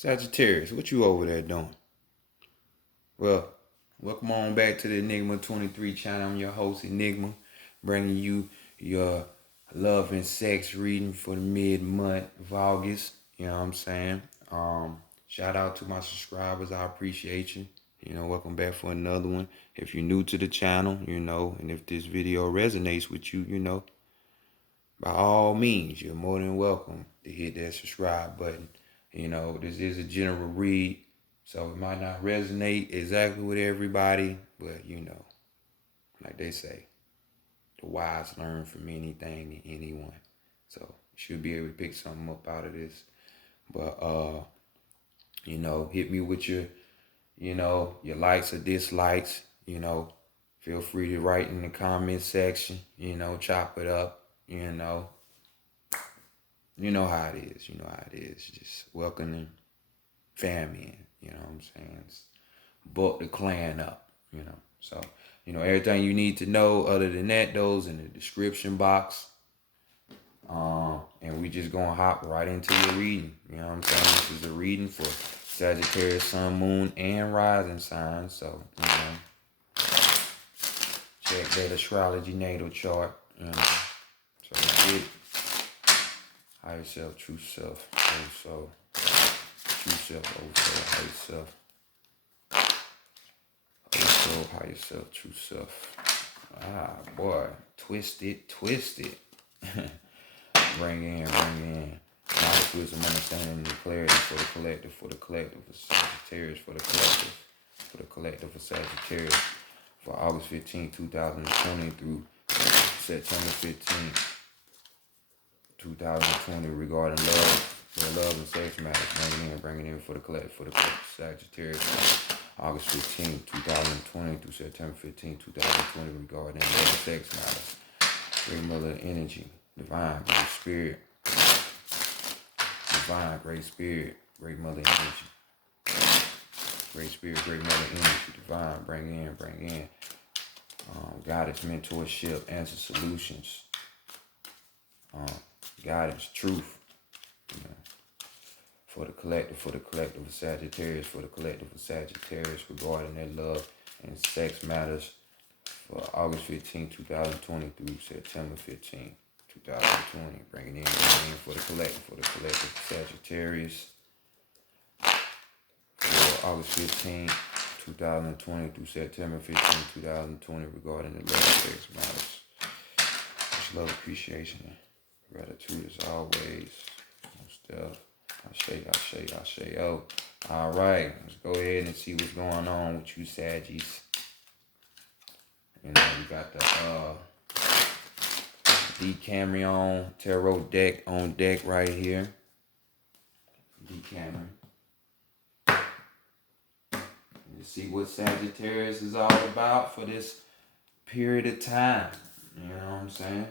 Sagittarius, what you over there doing? Well, welcome on back to the Enigma 23 channel. I'm your host, Enigma, bringing you your love and sex reading for the mid-month of August. You know what I'm saying? Shout out to my subscribers. I appreciate you. Welcome back for another one. If you're new to the channel, and if this video resonates with you, by all means, you're more than welcome to hit that subscribe button. This is a general read, so it might not resonate exactly with everybody, but like they say, the wise learn from anything and anyone. So you should be able to pick something up out of this. But hit me with your likes or dislikes. Feel free to write in the comment section. Chop it up. You know how it is. Just welcoming family in. You know what I'm saying? Book the clan up. So everything you need to know. Other than that, those in the description box. And we just gonna hop right into your reading. You know what I'm saying? This is a reading for Sagittarius, Sun, Moon, and Rising signs. So check that astrology natal chart. So that's it. Higher self, true self, old soul. True self, old soul, higher self. Old soul, higher self, true self. Ah, boy. Twist it. Bring in. Knowledge, wisdom, understanding, and clarity for the collective of Sagittarius, for the collective of Sagittarius, for August 15, 2020 through September 15, 2020 regarding love and sex matters. Bringing in for the collective Sagittarius, August 15, 2020 through September 15, 2020 regarding love and sex matters. Great mother energy, divine, great spirit. Divine, great spirit, great mother energy. Great spirit, great mother energy, divine, bring in. Guidance, mentorship, answer solutions. Guidance, truth. For the collective of Sagittarius, regarding their love and sex matters for August 15, 2020 through September 15, 2020. Bringing in for the collective of Sagittarius for August 15, 2020 through September 15, 2020 regarding the love and sex matters. Much love, appreciation, and gratitude as always. Stuff. I say, oh. All right, let's go ahead and see what's going on with you, Saggies. You got the Decameron Tarot deck on deck right here. Decameron. You see what Sagittarius is all about for this period of time. You know what I'm saying?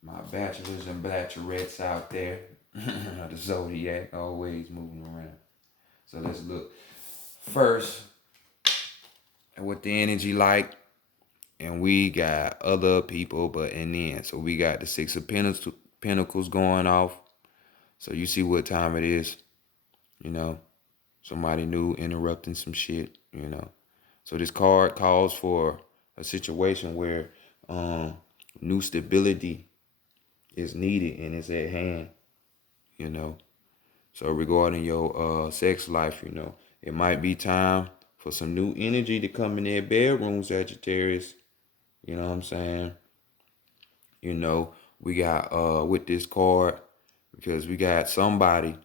My bachelors and bachelorettes out there. The zodiac always moving around. So let's look first at what the energy like. And we got other people, but in the end. So we got the Six of Pentacles going off. So you see what time it is. Somebody new interrupting some shit, So this card calls for a situation where new stability is needed and it's at hand, So regarding your sex life, it might be time for some new energy to come in their bedroom, Sagittarius. You know what I'm saying? We got with this card, because we got somebody,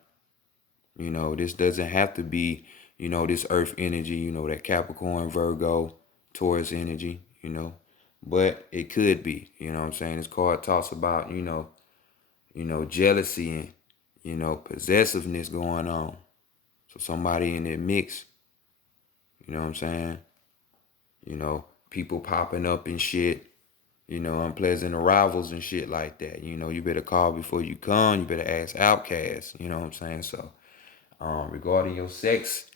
this doesn't have to be, this earth energy, that Capricorn, Virgo, Taurus energy, but it could be, This card talks about, jealousy and, possessiveness going on. So somebody in that mix, people popping up and shit, unpleasant arrivals and shit like that. You better call before you come. You better ask outcasts, So regarding your sex,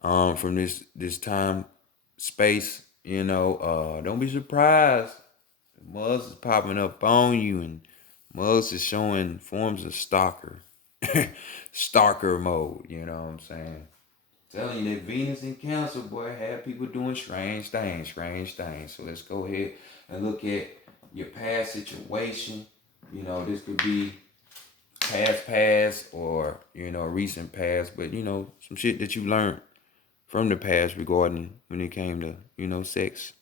from this time, space, don't be surprised. Mugs is popping up on you, and Mugs is showing forms of stalker. starker mode, you know what I'm saying? Telling you that Venus in Cancer, boy, have people doing strange things, strange things. So let's go ahead and look at your past situation. You know, this could be past or, recent past, but, some shit that you learned from the past regarding when it came to, sex,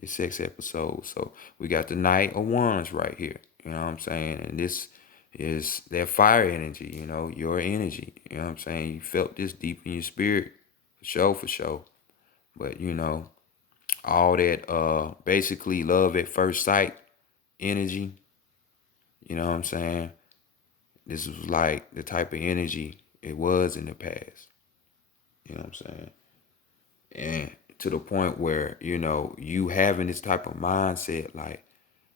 your sex episode. So we got the Knight of Wands right here. You know what I'm saying? And this is that fire energy, your energy. You know what I'm saying? You felt this deep in your spirit, for sure. But all that basically love at first sight energy, you know what I'm saying? This was like the type of energy it was in the past. You know what I'm saying? And to the point where, you having this type of mindset, like,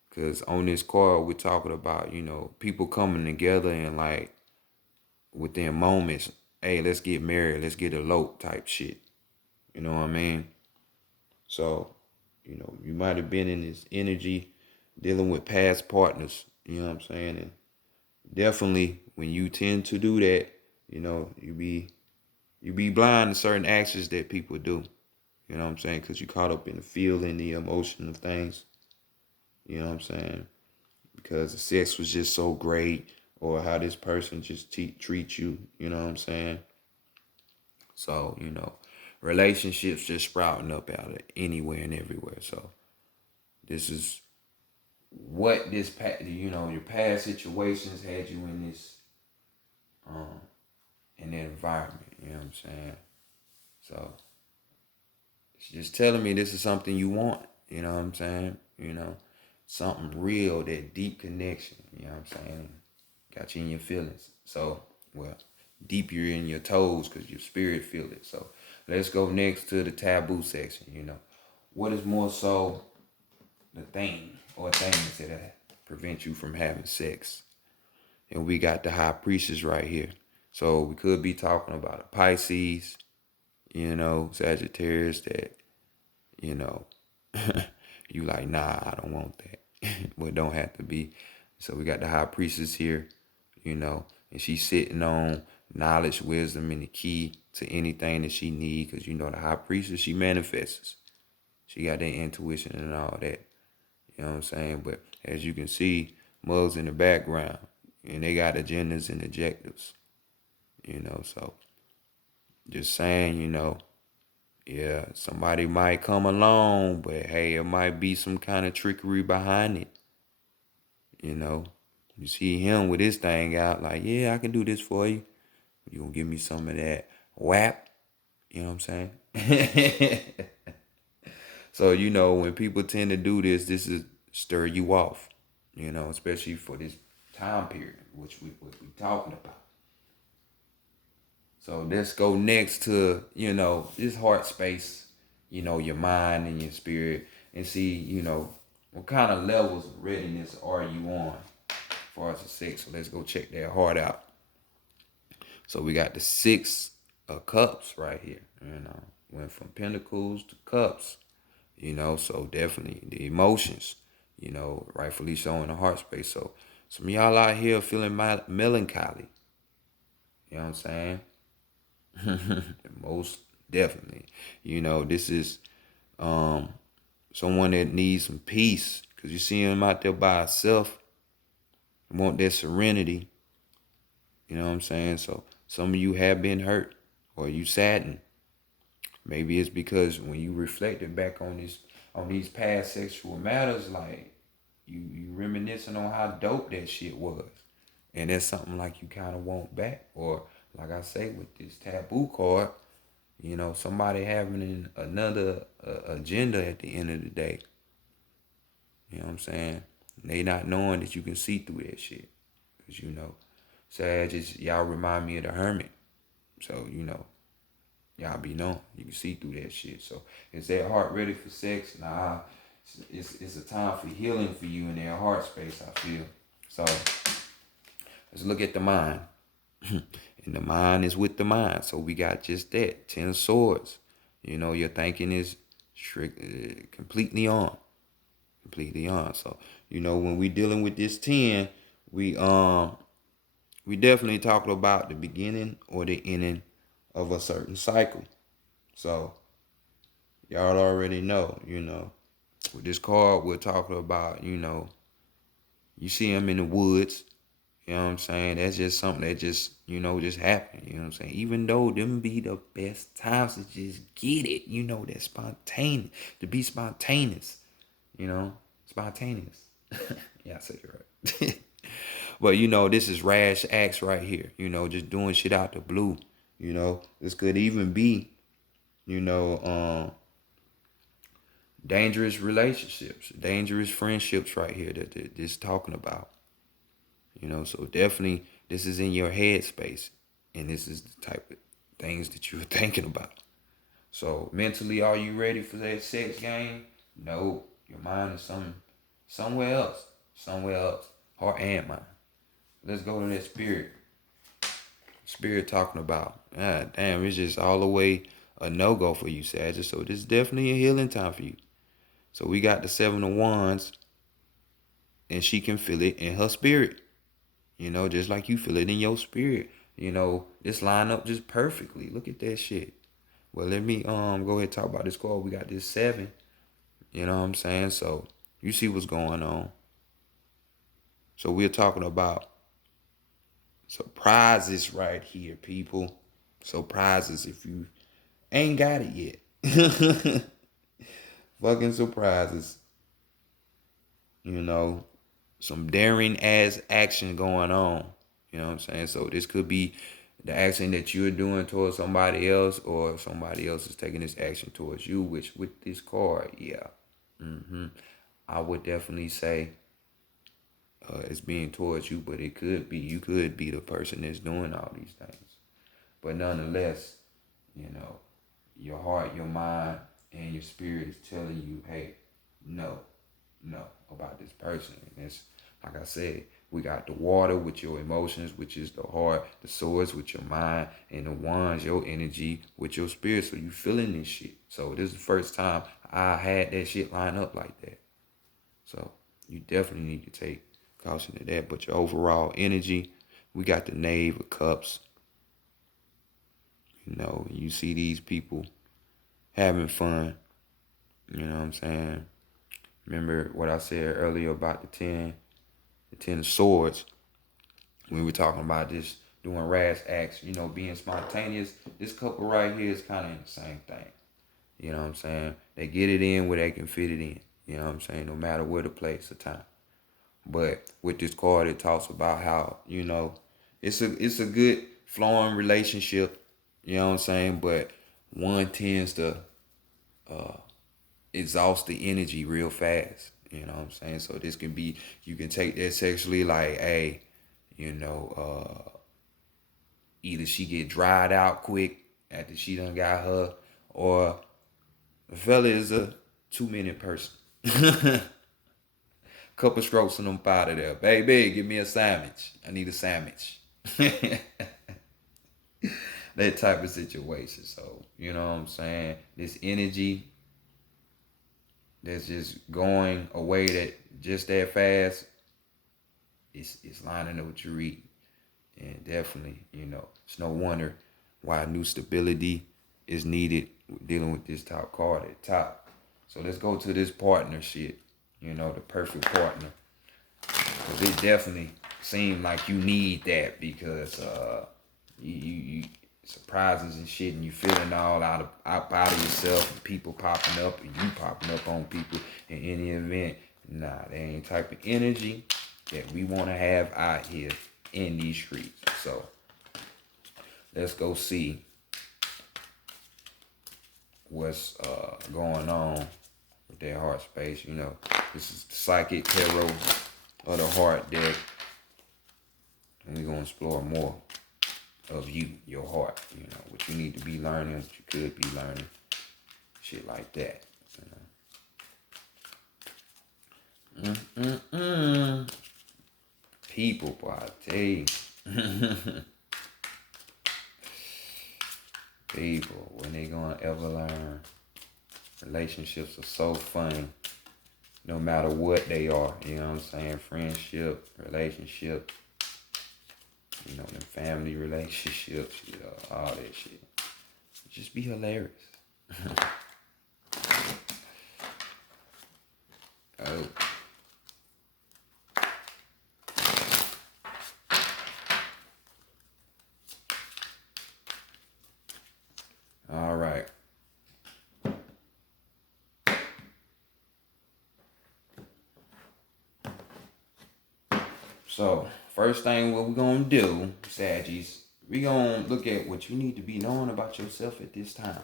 because on this card, we're talking about, people coming together and, like, within moments, hey, let's get married, let's get eloped type shit. You know what I mean? So, you might have been in this energy dealing with past partners. You know what I'm saying? And definitely when you tend to do that, you be blind to certain actions that people do. You know what I'm saying? Because you caught up in the feeling, the emotion of things. You know what I'm saying? Because the sex was just so great, or how this person just treats you. You know what I'm saying? So, relationships just sprouting up out of anywhere and everywhere. So this is what this your past situations had you in this in that environment. You know what I'm saying? So it's just telling me this is something you want. You know what I'm saying? Something real, that deep connection. You know what I'm saying? Got you in your feelings. So, well, deep you're in your toes because your spirit feel it. So let's go next to the taboo section. What is more so the thing or things that prevent you from having sex? And we got the high priestess right here. So we could be talking about a Pisces, Sagittarius that, you know, you like, nah, I don't want that. But it don't have to be. So we got the high priestess here, and she's sitting on knowledge, wisdom, and the key to anything that she needs. Because, the high priestess, she manifests. She got that intuition and all that. You know what I'm saying? But as you can see, mugs in the background, and they got agendas and objectives. So just saying, yeah, somebody might come along, but hey, it might be some kind of trickery behind it. You see him with his thing out, like, yeah, I can do this for you. You gonna give me some of that WAP? You know what I'm saying? So, when people tend to do this is stir you off, especially for this time period, which we talking about. So let's go next to, this heart space, your mind and your spirit, and see, what kind of levels of readiness are you on as far as the sex. So let's go check that heart out. So we got the 6 of cups right here, went from pentacles to cups, so definitely the emotions, rightfully so in the heart space. So some of y'all out here feeling melancholy, you know what I'm saying? Most definitely. This is someone that needs some peace, because you see him out there by himself, want that serenity. You know what I'm saying? So some of you have been hurt, or you saddened. Maybe it's because when you reflected back on these past sexual matters, like you reminiscing on how dope that shit was. And that's something like you kind of want back. Or like I say with this taboo card, somebody having another agenda at the end of the day. You know what I'm saying? They not knowing that you can see through that shit. Because, y'all remind me of the hermit. So, y'all be knowing. You can see through that shit. So, is that heart ready for sex? Nah, it's a time for healing for you in that heart space, I feel. So, let's look at the mind. And the mind is with the mind. So we got just that. 10 of swords. Your thinking is completely on. Completely on. So, when we dealing with this 10, we we definitely talking about the beginning or the ending of a certain cycle. So y'all already know, with this card we're talking about, you see him in the woods, you know what I'm saying? That's just something that just, just happened, you know what I'm saying? Even though them be the best times to just get it, that spontaneous, to be spontaneous, spontaneous. Yeah, I said it right. But this is rash acts right here, just doing shit out the blue, This could even be, you know, dangerous relationships, dangerous friendships right here that this talking about. So definitely this is in your head space, and this is the type of things that you're thinking about. So mentally, are you ready for that sex game? No, your mind is somewhere else, heart and mind. Let's go to that spirit. Spirit talking about, God damn, it's just all the way a no-go for you, Sagittarius. So this is definitely a healing time for you. So we got the 7 of Wands, and she can feel it in her spirit. Just like you feel it in your spirit. This line up just perfectly. Look at that shit. Well, let me go ahead and talk about this card. We got this 7. You know what I'm saying? So you see what's going on. So we're talking about surprises right here, people. Surprises if you ain't got it yet. Fucking surprises. Some daring ass action going on. You know what I'm saying? So this could be the action that you're doing towards somebody else, or somebody else is taking this action towards you, which with this card, yeah. I would definitely say it's being towards you, but it could be, you could be the person that's doing all these things. But nonetheless, your heart, your mind, and your spirit is telling you, hey, no, about this person. And it's, like I said, we got the water with your emotions, which is the heart, the swords with your mind, and the wands, your energy with your spirit. So you feeling this shit. So this is the first time I had that shit line up like that. So you definitely need to take caution to that. But your overall energy, we got the Knave of Cups. You see these people having fun. You know what I'm saying? Remember what I said earlier about the 10 of Swords. When we're talking about this, doing rash acts, being spontaneous. This couple right here is kind of in the same thing. You know what I'm saying? They get it in where they can fit it in. You know what I'm saying? No matter where the place or time. But with this card, it talks about how, it's a good flowing relationship. You know what I'm saying? But one tends to exhaust the energy real fast. You know what I'm saying? So this can be, you can take that sexually like, hey, either she get dried out quick after she done got her, or the fella is a 2-minute person. Couple strokes and I'm out of there. Baby, give me a sandwich. I need a sandwich. That type of situation. So, you know what I'm saying? This energy that's just going away that just that fast, it's lining up with your read. And definitely, it's no wonder why new stability is needed dealing with this top card at top. So let's go to this partnership, the perfect partner. Because it definitely seemed like you need that, because you surprises and shit, and you feeling all out of yourself, and people popping up, and you popping up on people in any event. Nah, that ain't type of energy that we want to have out here in these streets. So let's go see what's going on with their heart space. This is the Psychic Tarot of the Heart deck, and we're gonna explore more of you, your heart. What you need to be learning, what you could be learning, shit like that. People, boy, I tell you. People, when they gonna ever learn? Relationships are so funny, no matter what they are. You know what I'm saying? Friendship, relationship. them family relationships, all that shit. Just be hilarious. Oh. All right. So, first thing what we're going to do, Saggies, we're going to look at what you need to be knowing about yourself at this time.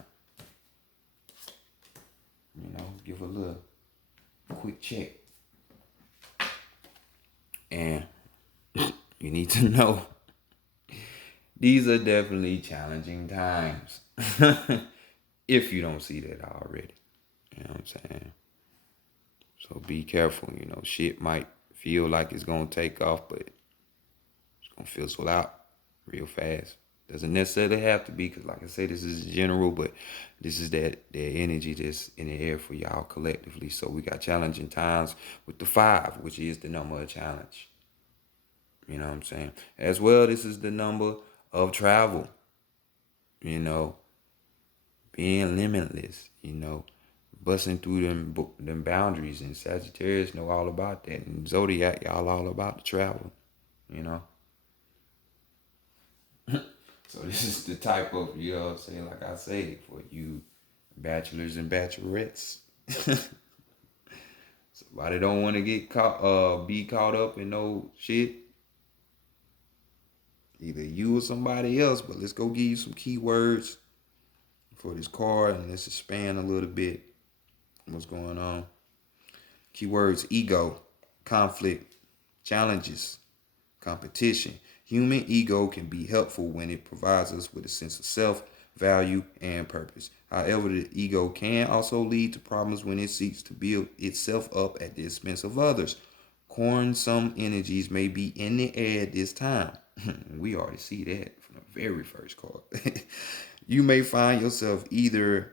Give a little quick check. And you need to know these are definitely challenging times. If you don't see that already. You know what I'm saying? So be careful. Shit might feel like it's going to take off, but it's going to fizzle out real fast. Doesn't necessarily have to be, because like I say, this is general, but this is that energy that's in the air for y'all collectively. So we got challenging times with the 5, which is the number of challenge. You know what I'm saying? As well, this is the number of travel. Being limitless, busting through them boundaries. And Sagittarius know all about that. And Zodiac, y'all all about the travel, So this is the type of, like I say, for you bachelors and bachelorettes. Somebody don't want to be caught up in no shit. Either you or somebody else, but let's go give you some keywords for this card and let's expand a little bit what's going on. Keywords: ego, conflict, challenges, competition. Human ego can be helpful when it provides us with a sense of self, value, and purpose. However, the ego can also lead to problems when it seeks to build itself up at the expense of others. Quarrelsome energies may be in the air at this time. We already see that from the very first card. You may find yourself either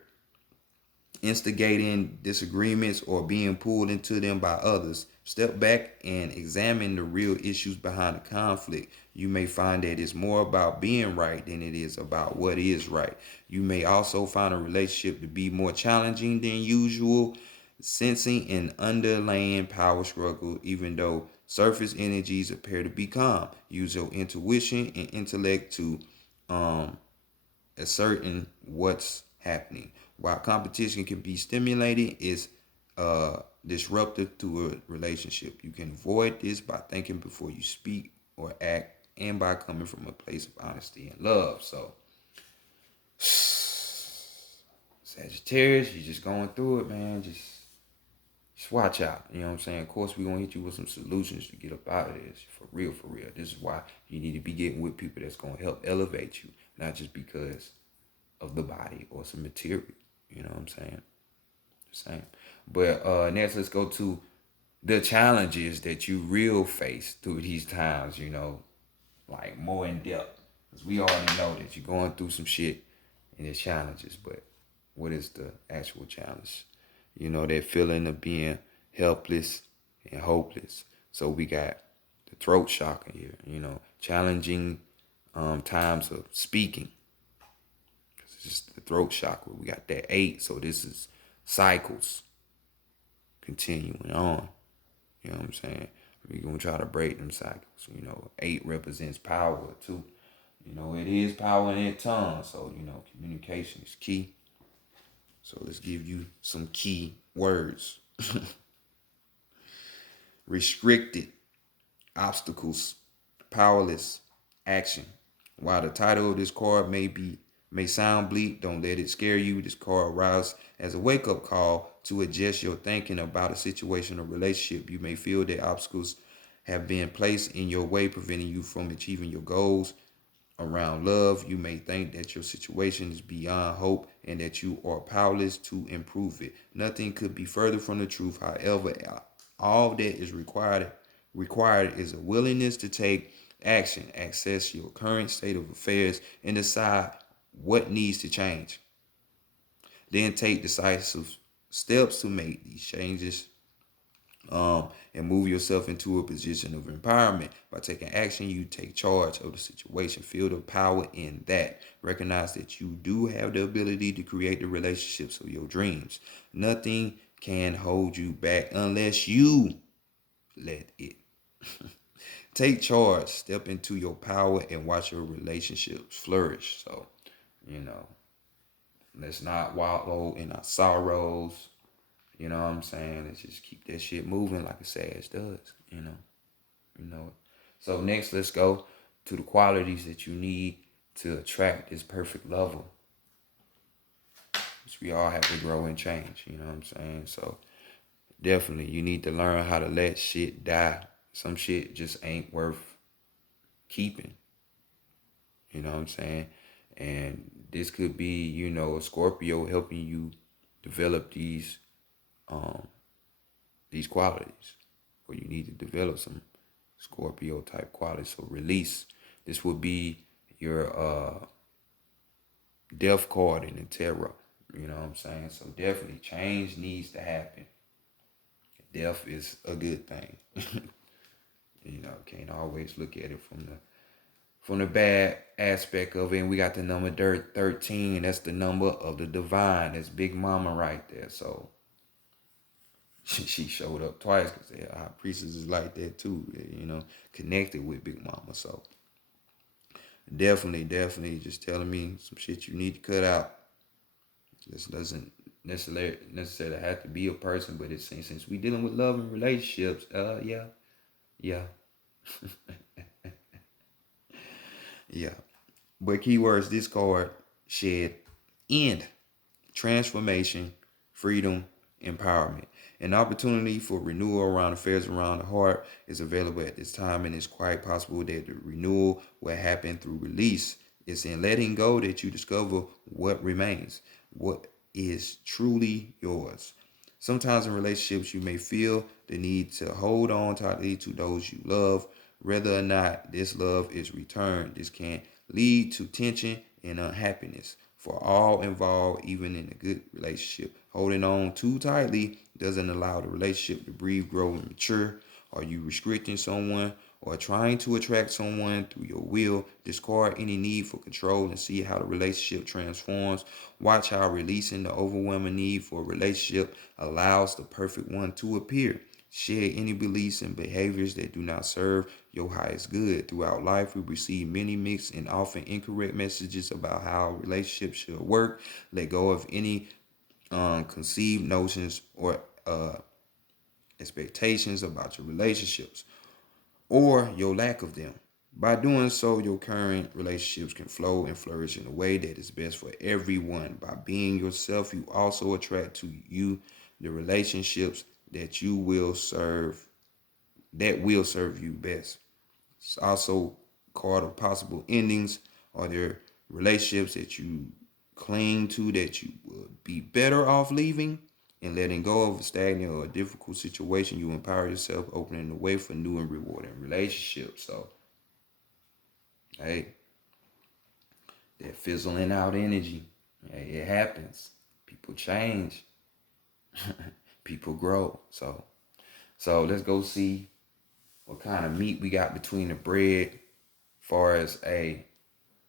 instigating disagreements or being pulled into them by others. Step back and examine the real issues behind the conflict. You may find that it's more about being right than it is about what is right. You may also find a relationship to be more challenging than usual, sensing an underlying power struggle, even though surface energies appear to be calm. Use your intuition and intellect to ascertain what's happening. While competition can be stimulating, it's disruptive to a relationship. You can avoid this by thinking before you speak or act, and by coming from a place of honesty and love. So, Sagittarius, you're just going through it, man. Just watch out. You know what I'm saying? Of course, we're going to hit you with some solutions to get up out of this. For real, for real. This is why you need to be getting with people that's going to help elevate you, not just because of the body or some material. You know what I'm saying? Same. But next, let's go to the challenges that you real face through these times, like more in depth. Because we already know that you're going through some shit and there's challenges, but what is the actual challenge? That feeling of being helpless and hopeless. So we got the throat chakra here, challenging times of speaking. It's just the throat chakra. We got that 8, so this is cycles continuing on. You know what I'm saying? We're going to try to break them cycles. 8 represents power too. It is power in that tongue. So, communication is key. So let's give you some key words. Restricted, obstacles, powerless, action. While the title of this card may sound bleak, don't let it scare you. This card arrives as a wake-up call to adjust your thinking about a situation or relationship. You may feel that obstacles have been placed in your way, preventing you from achieving your goals. Around love, you may think that your situation is beyond hope and that you are powerless to improve it. Nothing could be further from the truth. However, all that is required is a willingness to take action, assess your current state of affairs, and decide what needs to change. Then take decisive steps to make these changes and move yourself into a position of empowerment. By taking action, you take charge of the situation. Feel the power in that. Recognize that you do have the ability to create the relationships of your dreams. Nothing can hold you back unless you let it. Take charge, step into your power, and watch your relationships flourish. So, you know, let's not wallow in our sorrows. You know what I'm saying? Let's just keep that shit moving like a Sag does. You know. So next, let's go to the qualities that you need to attract this perfect lover. Which we all have to grow and change. You know what I'm saying? So definitely, you need to learn how to let shit die. Some shit just ain't worth keeping. You know what I'm saying? And this could be, a Scorpio helping you develop um these qualities. Or you need to develop some Scorpio type qualities. So release. This would be your death card in the tarot. You know what I'm saying? So definitely change needs to happen. Death is a good thing. Can't always look at it from the bad aspect of it. And we got the number 13. That's the number of the divine. That's Big Mama right there. So she showed up twice because the high priestess is like that too. Connected with Big Mama. So definitely just telling me some shit you need to cut out. This doesn't necessarily have to be a person, but it's since we dealing with love and relationships, yeah. Yeah. But keywords, this card, shed, end, transformation, freedom, empowerment. An opportunity for renewal around affairs around the heart is available at this time, and it's quite possible that the renewal will happen through release. It's in letting go that you discover what remains, what is truly yours. Sometimes in relationships, you may feel the need to hold on tightly to those you love, whether or not this love is returned. This can lead to tension and unhappiness for all involved, even in a good relationship. Holding on too tightly doesn't allow the relationship to breathe, grow, and mature. Are you restricting someone or trying to attract someone through your will? Discard any need for control and see how the relationship transforms. Watch how releasing the overwhelming need for a relationship allows the perfect one to appear. Shed any beliefs and behaviors that do not serve your highest good. Throughout life, we receive many mixed and often incorrect messages about how relationships should work. Let go of any conceived notions or expectations about your relationships or your lack of them. By doing so, your current relationships can flow and flourish in a way that is best for everyone. By being yourself, you also attract to you the relationships that will serve you best. It's also called of possible endings. Are there relationships that you cling to that you would be better off leaving? And letting go of a stagnant or a difficult situation, you empower yourself, opening the way for new and rewarding relationships. So, hey, that fizzling out energy, hey, it happens. People change, people grow. So let's go see what kind of meat we got between the bread, far as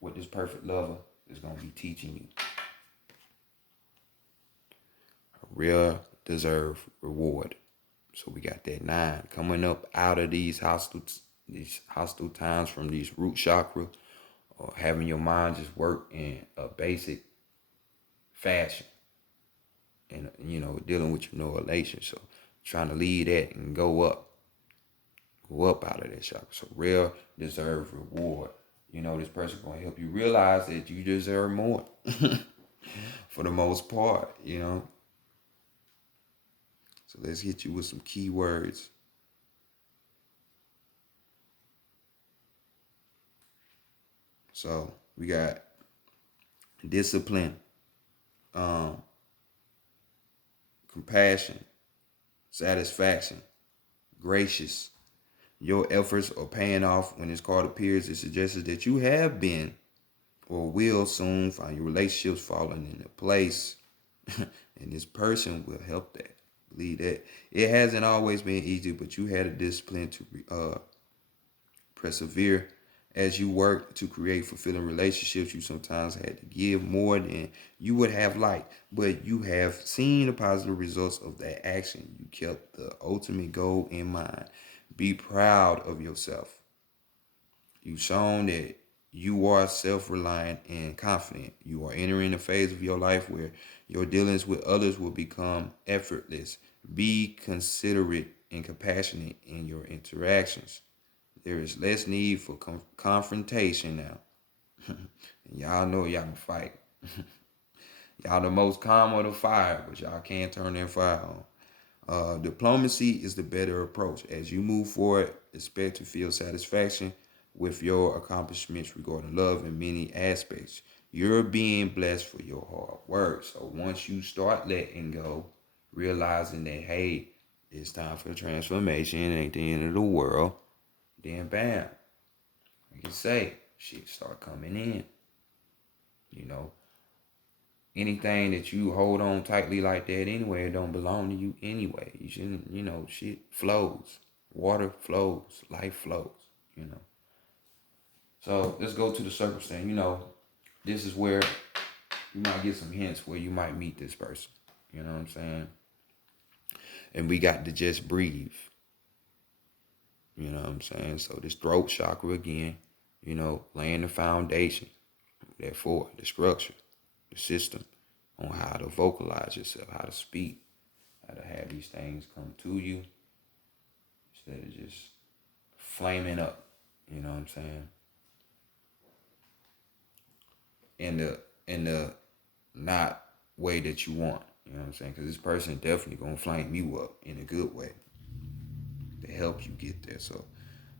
what this perfect lover is gonna be teaching you. A real deserved reward. So we got that 9 coming up out of these hostile times from these root chakra, or having your mind just work in a basic fashion, and dealing with your no elation. So trying to lead that and go up out of that chakra. So real deserved reward. This person gonna help you realize that you deserve more. For the most part. So let's hit you with some keywords. So we got discipline, compassion, satisfaction, gracious. Your efforts are paying off. When this card appears, it suggests that you have been or will soon find your relationships falling into place. And this person will help that. believe that. It hasn't always been easy, but you had a discipline to persevere. As you work to create fulfilling relationships, you sometimes had to give more than you would have liked, but you have seen the positive results of that action. You kept the ultimate goal in mind. Be proud of yourself. You've shown that you are self-reliant and confident. You are entering a phase of your life where your dealings with others will become effortless. Be considerate and compassionate in your interactions. There is less need for confrontation now. And y'all know y'all can fight. Y'all the most calm of the fire, but y'all can't turn that fire on. Diplomacy is the better approach. As you move forward, expect to feel satisfaction with your accomplishments regarding love in many aspects. You're being blessed for your hard work. So once you start letting go, realizing that, hey, it's time for transformation, it ain't the end of the world, then bam, like you say, shit start coming in. You know, anything that you hold on tightly like that anyway, it don't belong to you anyway. You shouldn't, shit flows. Water flows. Life flows, you know. So let's go to the circumstance. This is where you might get some hints where you might meet this person. You know what I'm saying? And we got to just breathe. You know what I'm saying? So this throat chakra again, laying the foundation. Therefore, the structure, the system on how to vocalize yourself, how to speak, how to have these things come to you instead of just flaming up. You know what I'm saying? In the not way that you want. You know what I'm saying? Because this person definitely gonna flame you up in a good way to help you get there. So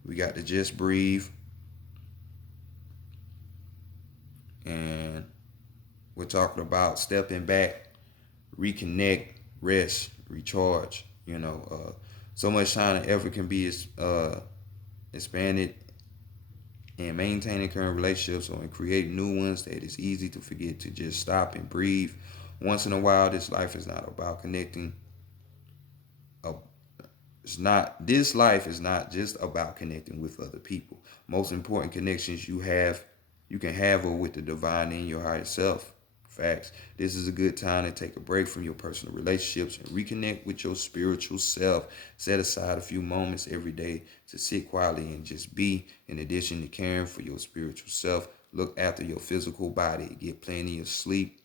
we got to just breathe, and we're talking about stepping back, reconnect, rest, recharge. So much time and effort can be expanded in maintaining current relationships or in creating new ones that it's easy to forget to just stop and breathe. Once in a while, this life is not about connecting. This life is not just about connecting with other people. Most important connections you can have are with the divine in your higher self. Facts. This is a good time to take a break from your personal relationships and reconnect with your spiritual self. Set aside a few moments every day to sit quietly and just be. In addition to caring for your spiritual self, look after your physical body. Get plenty of sleep,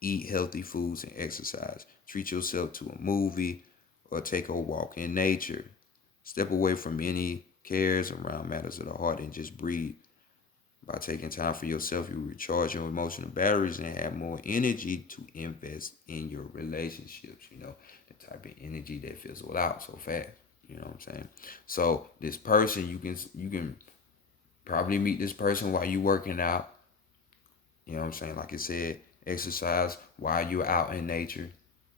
eat healthy foods, and exercise. Treat yourself to a movie or take a walk in nature. Step away from any cares around matters of the heart and just breathe. By taking time for yourself, you recharge your emotional batteries and have more energy to invest in your relationships. The type of energy that fizzles out so fast. You know what I'm saying? So this person, you can probably meet this person while you working out. You know what I'm saying? Like I said, exercise while you're out in nature.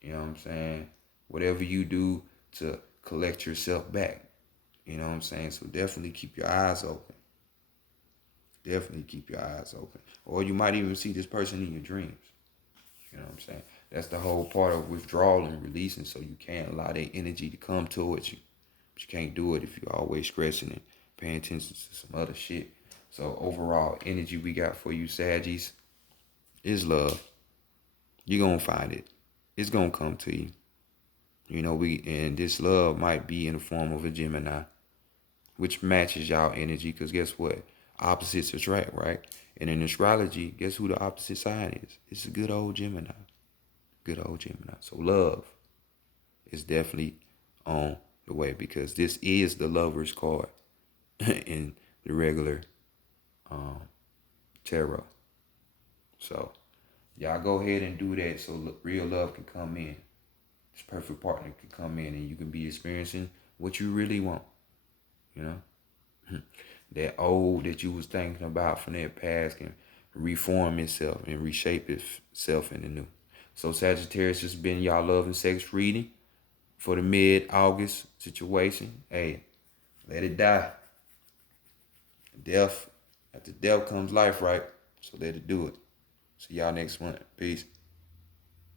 You know what I'm saying? Whatever you do to collect yourself back. You know what I'm saying? So definitely keep your eyes open. Definitely keep your eyes open. Or you might even see this person in your dreams. You know what I'm saying? That's the whole part of withdrawal and releasing, so you can't allow that energy to come towards you. But you can't do it if you're always stressing and paying attention to some other shit. So overall energy we got for you, Saggies, is love. You're going to find it. It's going to come to you. And this love might be in the form of a Gemini, which matches y'all energy, because guess what? Opposites attract, right? And in astrology, guess who the opposite sign is? It's a good old Gemini. Good old Gemini. So love is definitely on the way, because this is the lover's card in the regular tarot. So y'all go ahead and do that so real love can come in. This perfect partner can come in and you can be experiencing what you really want. That old that you was thinking about from that past can reform itself and reshape itself in the new. So Sagittarius has been y'all love and sex reading for the mid-August situation. Hey, let it die. Death, after death comes life, right? So let it do it. See y'all next month. Peace.